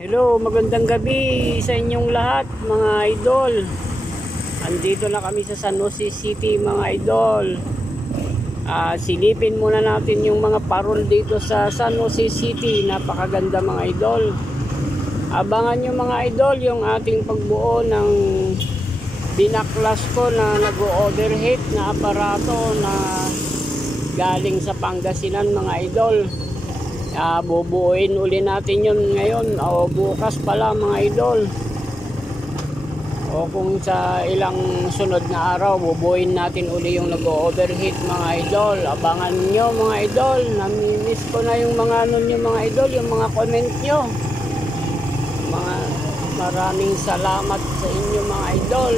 Hello, magandang gabi sa inyong lahat mga idol. Andito na kami sa San Jose City mga idol. Silipin muna natin yung mga parol dito sa San Jose City. Napakaganda mga idol. Abangan nyo mga idol yung ating pagbuo ng binaklas ko na nag-overheat na aparato na galing sa Pangasinan mga idol. Bubuuin uli natin yun ngayon o bukas pala mga idol, o kung sa ilang sunod na araw bubuuin natin uli yung nag-overheat mga idol. Abangan nyo mga idol. Namimiss ko na yung mga mga idol, yung mga comment nyo. Maraming salamat sa inyo mga idol.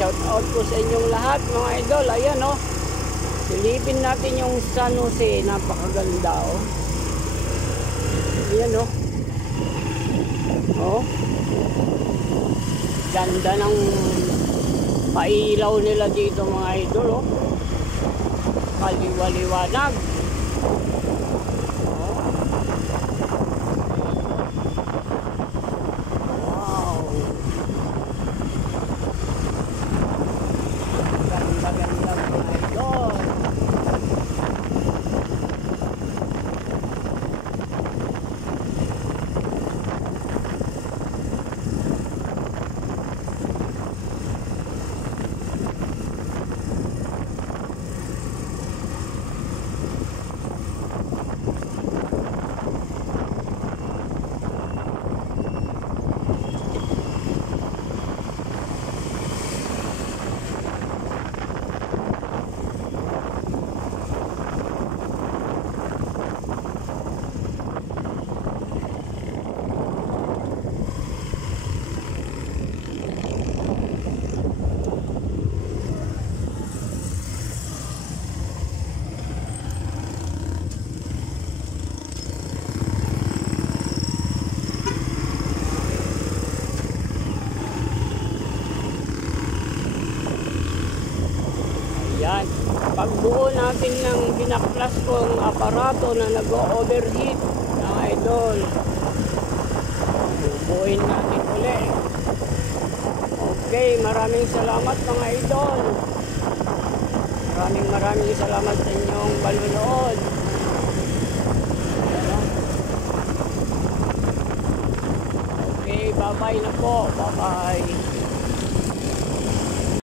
Shout out po sa inyong lahat mga idol. Ayan o, silipin natin yung San Jose. Napakaganda o. Ayan o. Oh. Ganda ng pailaw nila dito mga idol. Oh. Kaliwaliwanag. Oh. Wow. Ganda-ganda mga idol. Yan, pagbuo natin ng binaklas kong aparato na nag-overheat ng idol, bubuuin natin uli. Okay, maraming salamat mga idol. Maraming salamat sa inyong panunood. Okay, bye bye na po. Bye bye.